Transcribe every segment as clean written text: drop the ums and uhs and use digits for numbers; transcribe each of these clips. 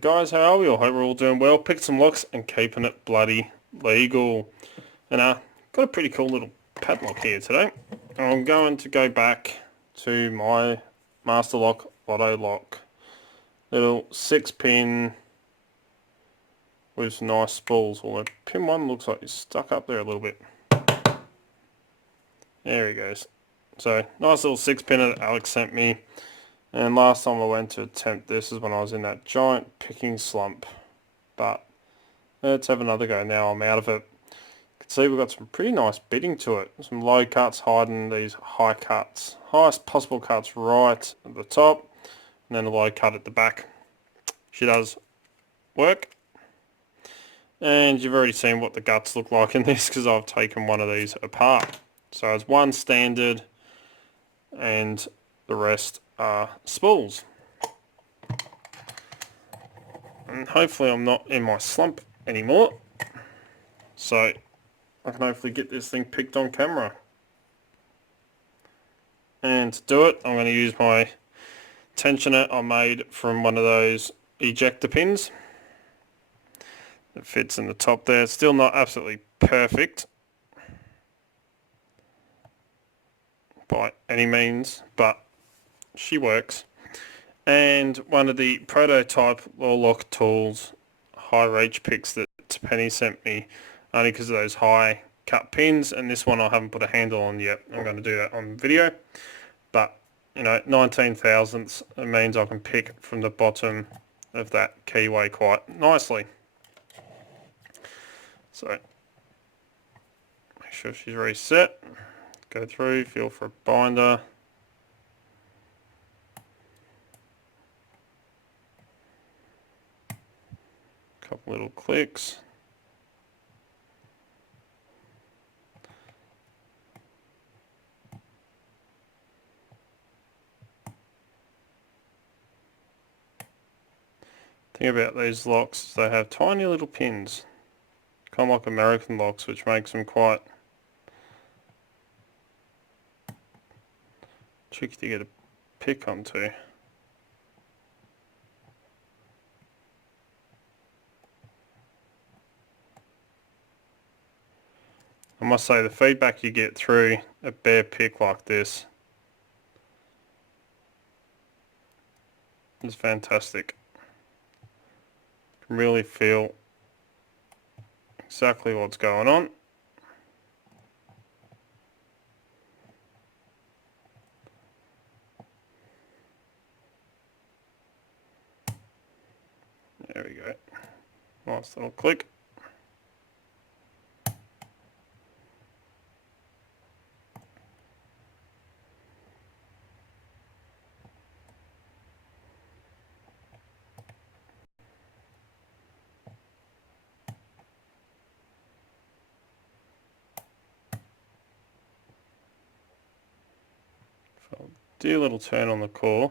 guys, how are we all? Hope we're all doing well. Picked some locks and keeping it bloody legal. And got a pretty cool little padlock here today. I'm going to go back to my Master Lock Lotto lock. Little 6-pin with some nice spools. Although pin 1 looks like it's stuck up there a little bit. There he goes. So nice little 6-pinner that Alex sent me. And last time I went to attempt this is when I was in that giant picking slump. But let's have another go now I'm out of it. You can see we've got some pretty nice bitting to it. Some low cuts hiding these high cuts. Highest possible cuts right at the top. And then a low cut at the back. She does work. And you've already seen what the guts look like in this because I've taken one of these apart. So it's one standard and the rest are spools. And hopefully I'm not in my slump anymore. So I can hopefully get this thing picked on camera. And to do it, I'm going to use my tensioner I made from one of those ejector pins. It fits in the top there. It's still not absolutely perfect by any means, but she works. And one of the prototype lock tools high reach picks that Penny sent me, only because of those high cut pins, and this one I haven't put a handle on yet. I'm going to do that on video, but you know, 19 thousandths, it means I can pick from the bottom of that keyway quite nicely. So make sure she's reset, go through, feel for a binder. Couple little clicks. Thing about these locks is they have tiny little pins, kind of like American locks, which makes them quite tricky to get a pick onto. I must say the feedback you get through a bare pick like this is fantastic. You can really feel exactly what's going on. There we go. Nice little click. Do a little turn on the core.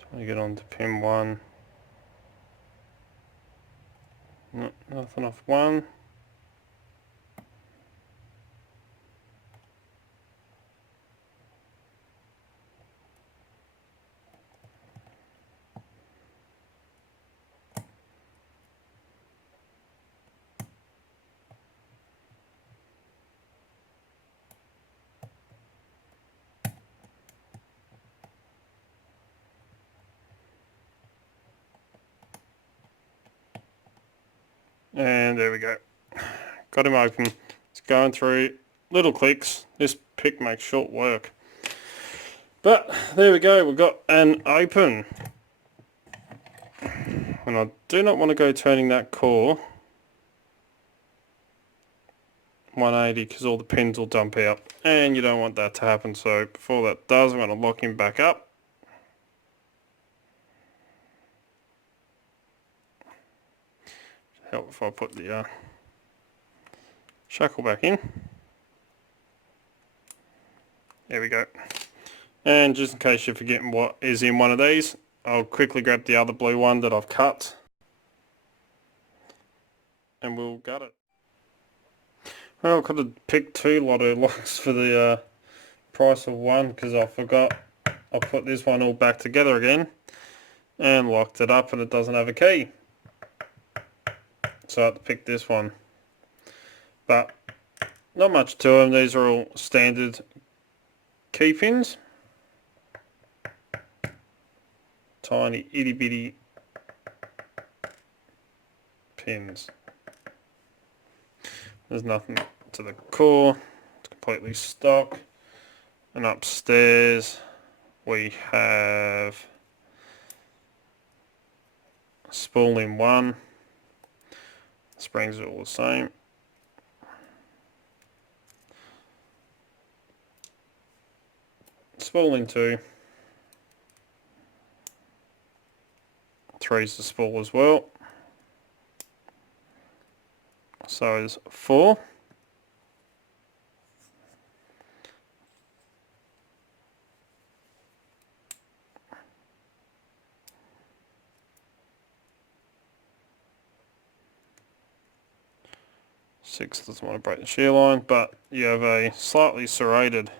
Trying to get onto pin 1. No, nothing off 1. And there we go. Got him open. It's going through little clicks. This pick makes short work. But there we go. We've got an open. And I do not want to go turning that core 180 because all the pins will dump out. And you don't want that to happen. So before that does, I'm going to lock him back up. Help if I put the shackle back in. There we go. And just in case you're forgetting what is in one of these, I'll quickly grab the other blue one that I've cut. and we'll gut it. Well, I could have picked 2 Lotto locks for the price of 1 because I forgot I put this one all back together again and locked it up, and it doesn't have a key. So I had to pick this one. But not much to them. These are all standard key pins. Tiny itty bitty pins. There's nothing to the core. It's completely stock. And upstairs we have spool in 1. Springs are all the same. Spool in 2. 3's the spool as well. So is 4. Six doesn't want to break the shear line, but you have a slightly serrated,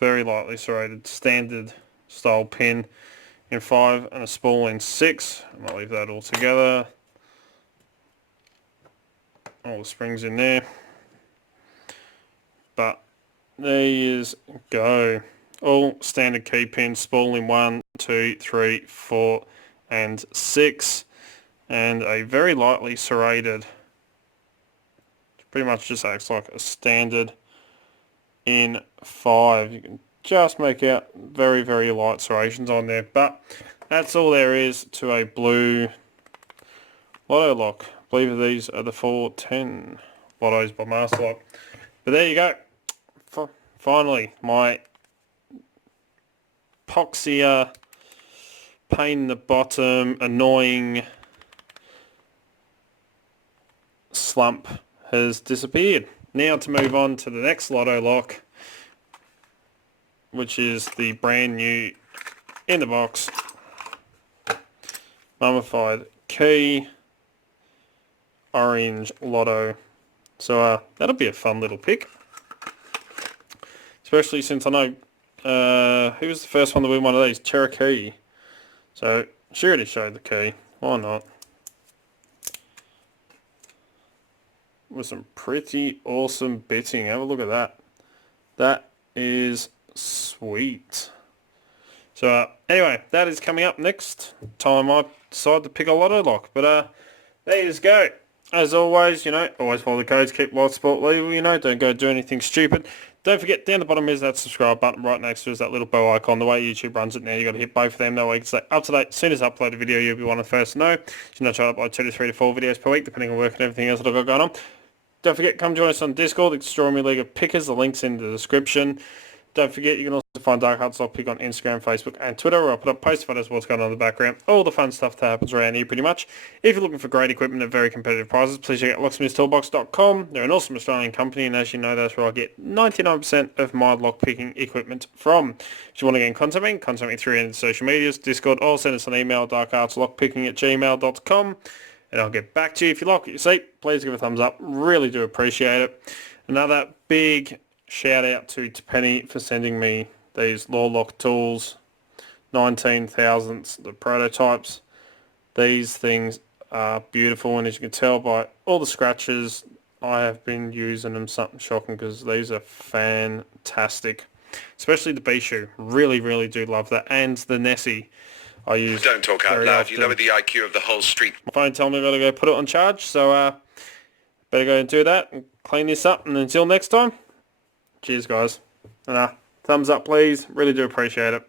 very lightly serrated standard style pin in 5 and a spool in 6. And I'll leave that all together. All the springs in there. But there you go. All standard key pins, spool in 1, 2, 3, 4 and 6. And a very lightly serrated, pretty much just acts like a standard in 5. You can just make out very, very light serrations on there, but that's all there is to a blue Lotto lock. I believe these are the 410 Lottos by Master Lock. But there you go. Finally, my epoxy pain in the bottom, annoying slump has disappeared. Now to move on to the next Lotto lock, which is the brand new in the box mummified key orange Lotto. So that'll be a fun little pick, especially since I know who was the first one to win one of these, Cherokee. So she already showed the key, why not? With some pretty awesome bitting. Have a look at that. That is sweet. So anyway, that is coming up next time I decide to pick a Lotto lock. But there you go. As always, always follow the codes, keep Locksport legal, don't go do anything stupid. Don't forget, down the bottom is that subscribe button, right next to is that little bell icon. The way YouTube runs it now, you got to hit both of them. That way you can stay up to date. As soon as I upload a video, you'll be one of the first to know. I try to upload 2 to 3 to 4 videos per week, depending on work and everything else that I've got going on. Don't forget, come join us on Discord, the Extraordinary League of Pickers. The link's in the description. Don't forget, you can also find Dark Hearts Lockpick on Instagram, Facebook and Twitter, where I put up post photos of what's going on in the background. All the fun stuff that happens around here pretty much. If you're looking for great equipment at very competitive prices, please check out locksmithstoolbox.com. They're an awesome Australian company, and as you know, that's where I get 99% of my lockpicking equipment from. If you want to get in contact me through any social medias, Discord, or send us an email, darkartslockpicking@gmail.com. And I'll get back to you. If you like what you see, please give a thumbs up. Really do appreciate it. Another big shout out to Penny for sending me these Law Lock tools, 19,000s, the prototypes. These things are beautiful, and as you can tell by all the scratches, I have been using them something shocking because these are fantastic. Especially the Bishu. Really, really do love that. And the Nessie. I use Don't talk out loud, you lower the IQ of the whole street. My phone tells me I've got to go put it on charge, so better go and do that and clean this up. And until next time, cheers guys. And thumbs up please, really do appreciate it.